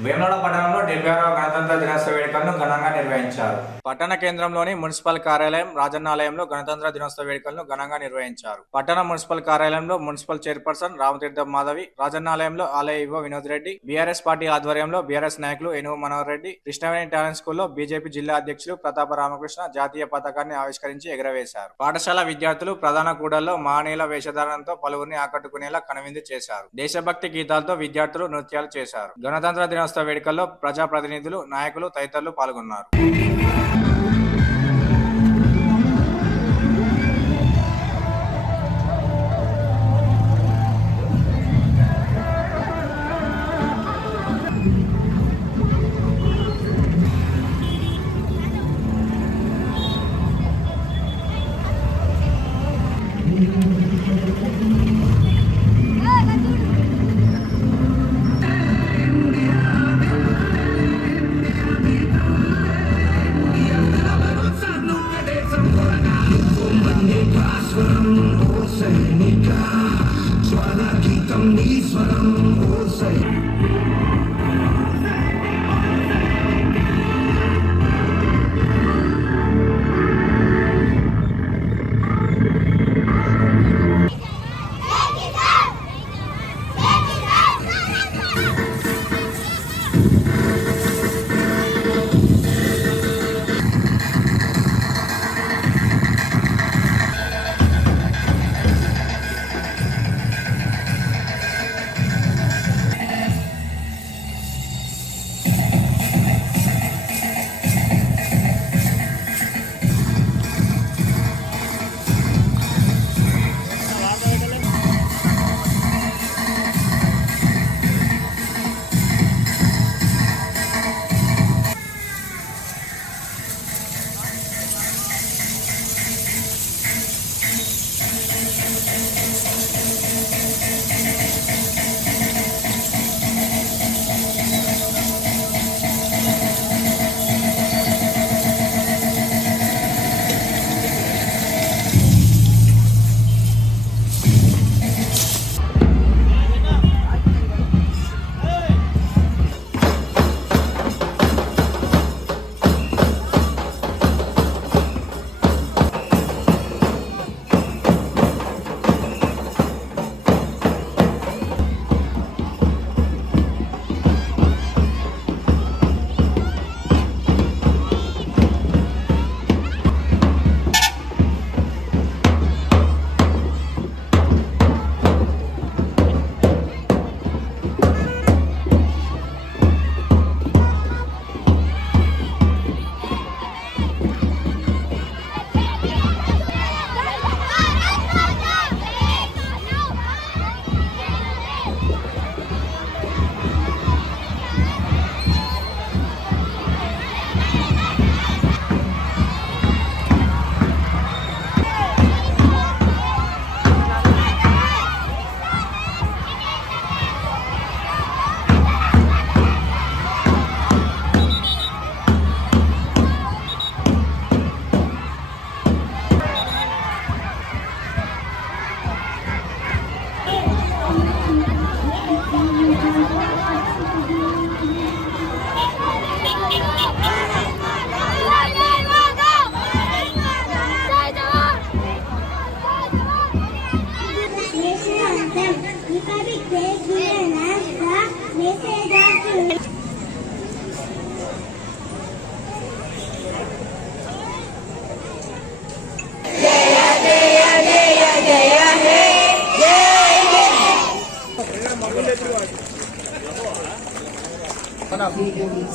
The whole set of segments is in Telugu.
వేములవాడ పట్టణంలో 76వ గణతంత్ర దినోత్సవ వేడుకలను ఘనంగా నిర్వహించారు. పట్టణ కేంద్రంలోని మున్సిపల్ కార్యాలయం రాజన్నాలయంలో గణతంత్ర దినోత్సవ వేడుకలను ఘనంగా నిర్వహించారు. పట్టణ మున్సిపల్ కార్యాలయంలో మున్సిపల్ చైర్పర్సన్ రామతీర్థం మాధవి, రాజన్నాలయంలో ఆలయ ఇవో వినోద్ రెడ్డి, బీఆర్ఎస్ పార్టీ ఆధ్వర్యంలో బీఆర్ఎస్ నాయకులు ఏనుగు మనోహర్ రెడ్డి, కృష్ణవేణి టాలెంట్ స్కూల్లో బీజేపీ జిల్లా అధ్యక్షులు ప్రతాప రామకృష్ణ జాతీయ పతాకాన్ని ఆవిష్కరించి ఎగురవేశారు. పాఠశాల విద్యార్థులు ప్రధాన కూడల్లో మహనీయుల వేషధారణతో పలువురిని ఆకట్టుకునేలా కనువిందు చేశారు. దేశభక్తి గీతాలతో విద్యార్థులు నృత్యాలు చేశారు. గణతంత్ర దినోత్సవ వేడుకల్లో ప్రజాప్రతినిధులు, నాయకులు తదితరులు పాల్గొన్నారు.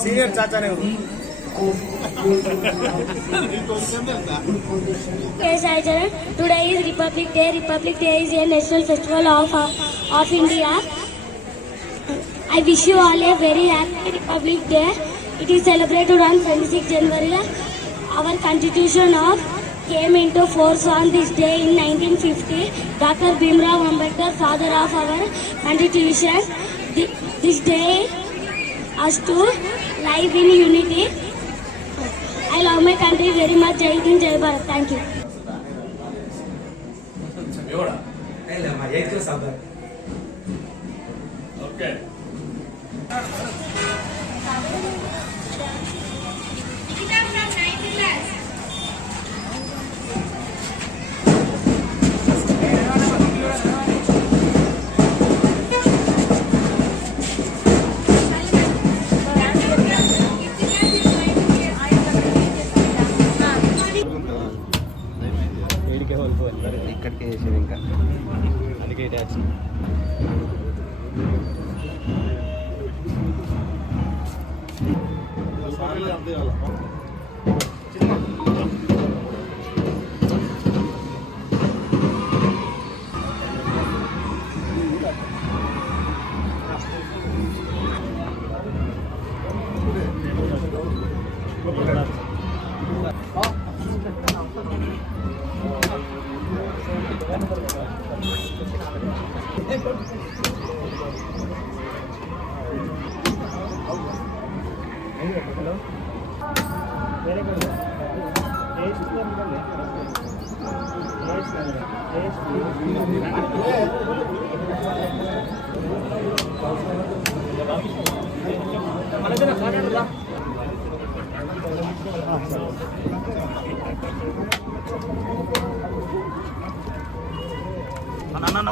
सीनियर चाचा ने Yes, I Charan. Today is Republic Day. Republic Day is a national festival of India. I wish you all a very happy Republic Day. It is celebrated on 26 January. Our Constitution came into force on this day in 1950. Dr. Bhimrao Ambedkar, father of our Constitution. This day us to live in unity. I love my country very much. Jai Hind, Jai Bharat. Thank you. Okay.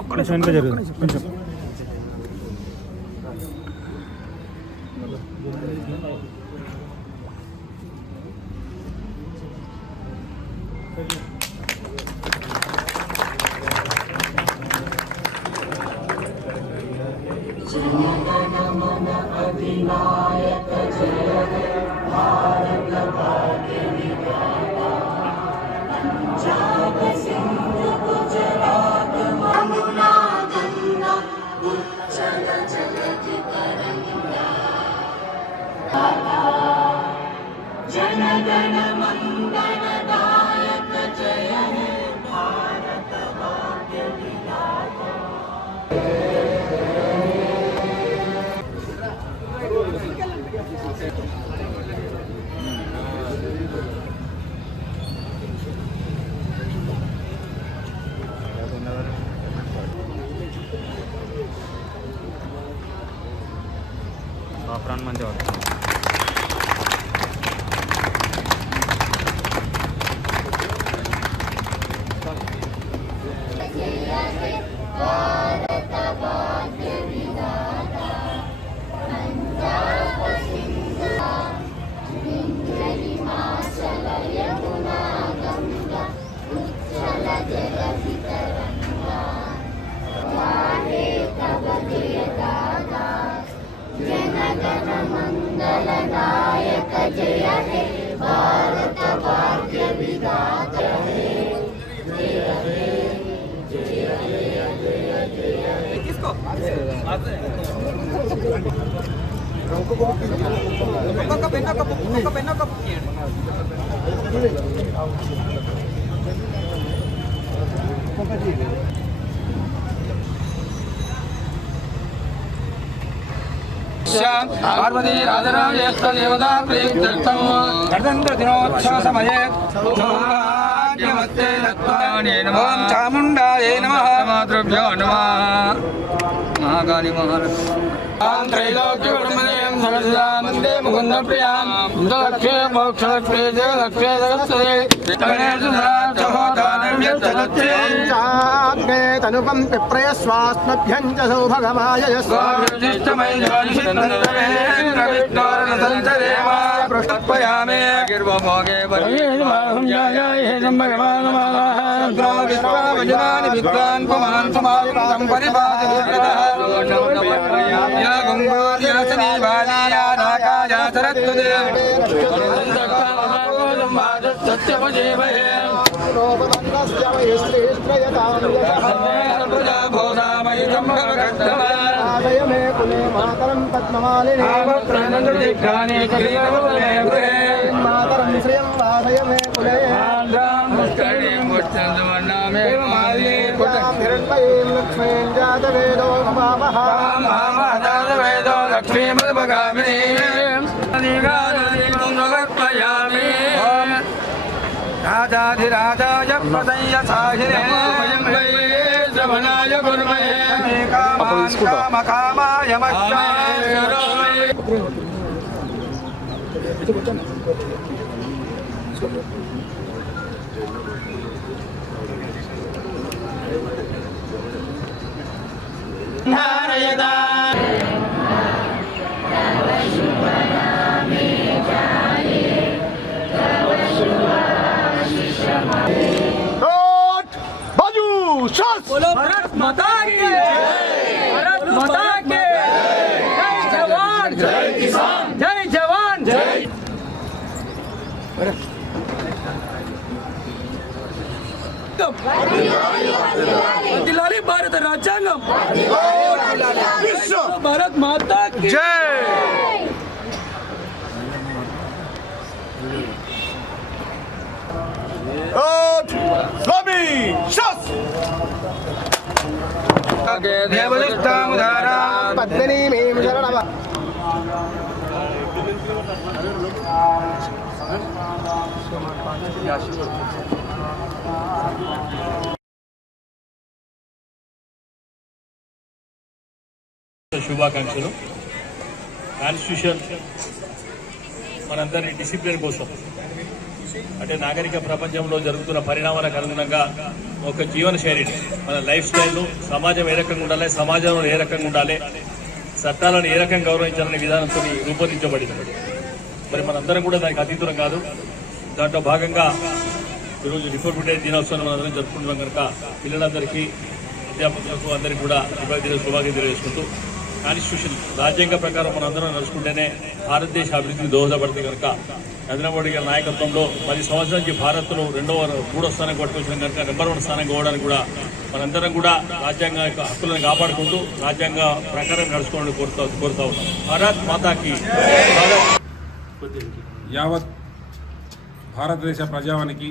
కొంచెం వెనక జరుగుతుంది కొంచెం ప్రాణం మంది पार्वती राजराजेश्वर देवता प्रीत्यर्थम गणतंत्र दिनोत्सव समये सौभाग्यमस्ते दत्ताने नमः ओम चामुंडाये नमः मातृभ्यो नमः महाकाली महालक्ष्मी त्रैलोक्यवर्मणीं सरस्वतीं वन्दे मुकुन्दप्रियां लक्ष्मी मोक्षलक्ष्मी जगलक्ष्मी जगत्सदे गणेशु चाग्ने तनुपं पिप्रय स्वास्मभ्यं च सौभगवाय स्वामिष्टमय ज्योतिषन्दवे रविष्णोरनसंचरेवा पृष्ठपयामे गिर्वभोगे वैर्वाहुञ्जायाय सम्भगवानमानः विश्वावजनानि विद्वान् पुमान् समावितं परिपादयः या गङ्गोर्यासनी बालिया नाकाया सरत्वदे सत्यमजेमहे भोदामयि सम्भवकर्तमादय मे कुले मातरं पद्ममालिनी मातरं श्रियं वादय मे कुले हिरण्मयीं लक्ष्मीं जातवेदो नमामः जातवेदो लक्ष्मीमद्भगामिनी राजाधिराजाय प्रसंयसाहिने श्रवणाय गुरुमहे कामाय नारायणा भारत माता की भारत माता की जय जवान जय किसान जय जवान వర్ధిల్లాలి భారత రాజ్యాంగం, భారత్ మాతా కీ స్వామి శస్ దేవదృష్టాముదారా పద్మినీమేం శరణవ శుభాకాంక్షలు. కాన్స్టిట్యూషన్ మనందరి డిసిప్లిన్ కోసం, అంటే నాగరిక ప్రపంచంలో జరుగుతున్న పరిణామాలకు అనుగుణంగా ఒక జీవన శైలిని, మన లైఫ్ స్టైల్, సమాజం ఏ రకంగా ఉండాలి, సమాజంలో ఏ రకంగా ఉండాలి, చట్టాలను ఏ రకంగా గౌరవించాలనే విధానంతో రూపొందించబడింది. మరి మనందరం కూడా దానికి అతీతులం కాదు. దాంట్లో భాగంగా ఈరోజు రిపబ్లిక్ డే దినోత్సవం మనందరం జరుపుకుంటున్నాం కనుక పిల్లలందరికీ, అధ్యాపకులకు అందరికీ కూడా శుభాకాంక్షలు తెలియజేసుకుంటూ, కాన్స్టిట్యూషన్ రాజ్యాంగ ప్రకారం మనందరం నడుచుకుంటేనే భారతదేశ అభివృద్ధికి దోహదపడుతుంది కనుక నరేంద్ర మోడీ గారి నాయకత్వంలో 10 సంవత్సరాల నుంచి భారత్లో మూడో స్థానం కొట్టుకొచ్చిన కనుక నెంబర్ 1 స్థానం పోవడానికి కూడా మనందరం కూడా రాజ్యాంగ యొక్క హక్కులను కాపాడుకుంటూ రాజ్యాంగ ప్రకారం నడుచుకోవాలని కోరుతా ఉన్నాం. భారత్ మాతాకి యావత్ భారతదేశ ప్రజావానికి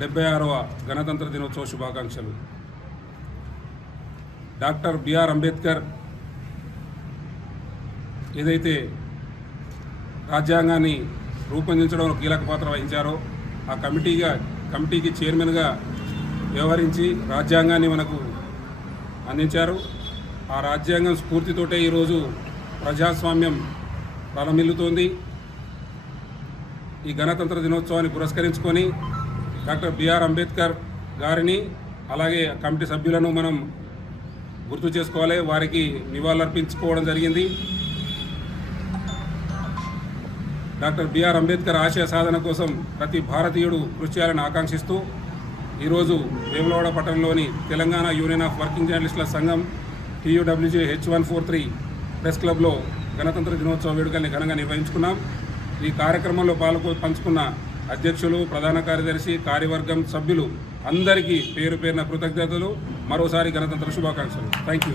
76వ గణతంత్ర దినోత్సవ శుభాకాంక్షలు. డాక్టర్ బిఆర్ అంబేద్కర్ ఏదైతే రాజ్యాంగాన్ని రూపొందించడంలో కీలక పాత్ర వహించారో ఆ కమిటీకి చైర్మన్గా వ్యవహరించి రాజ్యాంగాన్ని మనకు అందించారు. ఆ రాజ్యాంగం స్ఫూర్తితోటే ఈరోజు ప్రజాస్వామ్యం ప్రారంభిల్లుతోంది. ఈ గణతంత్ర దినోత్సవాన్ని పురస్కరించుకొని డాక్టర్ బిఆర్ అంబేద్కర్ గారిని అలాగే కమిటీ సభ్యులను మనం గుర్తు చేసుకోవాలి, వారికి నివాళులర్పించుకోవడం జరిగింది. డాక్టర్ బిఆర్ అంబేద్కర్ ఆశయ సాధన కోసం ప్రతి భారతీయుడు కృషి చేయాలని ఆకాంక్షిస్తూ ఈరోజు వేములవాడ పట్టణంలోని తెలంగాణ యూనియన్ ఆఫ్ వర్కింగ్ జర్నలిస్టుల సంఘం TUWJ H143 ప్రెస్ క్లబ్లో గణతంత్ర దినోత్సవ వేడుకల్ని ఘనంగా నిర్వహించుకున్నాం. ఈ కార్యక్రమంలో పంచుకున్న అధ్యక్షులు, ప్రధాన కార్యదర్శి, కార్యవర్గం సభ్యులు అందరికీ పేరు పేరున కృతజ్ఞతలు. మరోసారి గణతంత్ర శుభాకాంక్షలు. Thank you.